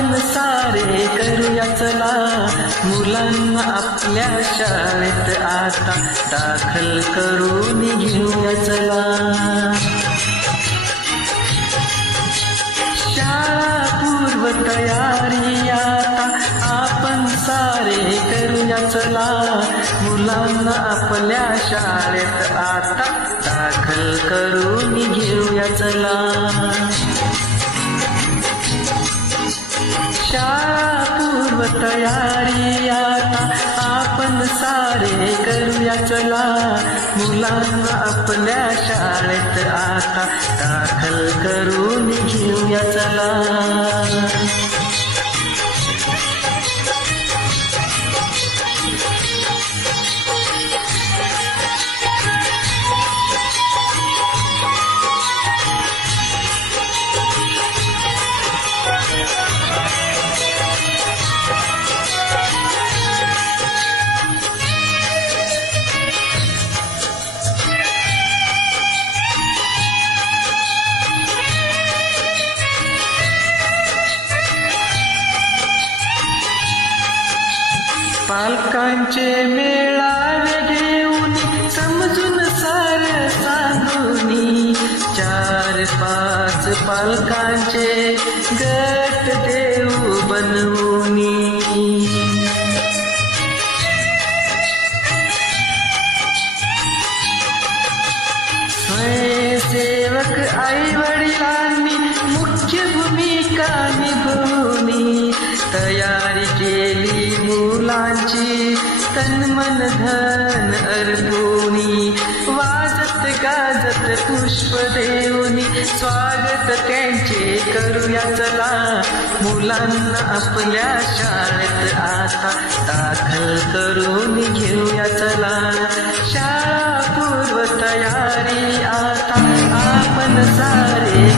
आपण सारे करूया चला, मुलांना आपल्या शाळेत आता दाखल करून घेऊया चला. शाळा पूर्व तयारी आता आपण सारे करूया चला, मुलांना आपल्या शाळेत आता दाखल करून घेऊया चला. शाळा पूर्व तयारी आता आपण सारे करूया चला, मुलांना आपल्या शाळेत आता दाखल करून घेऊया चला. पालकांचे मेळावे घेऊन समजून सार सांगूनी, 4-5 पालकांचे गट देऊ बनवूनी. स्वयंसेवक आई वडिलांनी मुख्य भूमिका निभवूनी, तयारी केली मुलांची तन मन धन अर्पूनी. वाजत गाजत पुष्प देऊनी स्वागत त्यांचे करूया चला, मुलांना आपल्या शाळेत आता दाखल करून घेऊया चला. शाळा पूर्व तयारी आता आपण सारे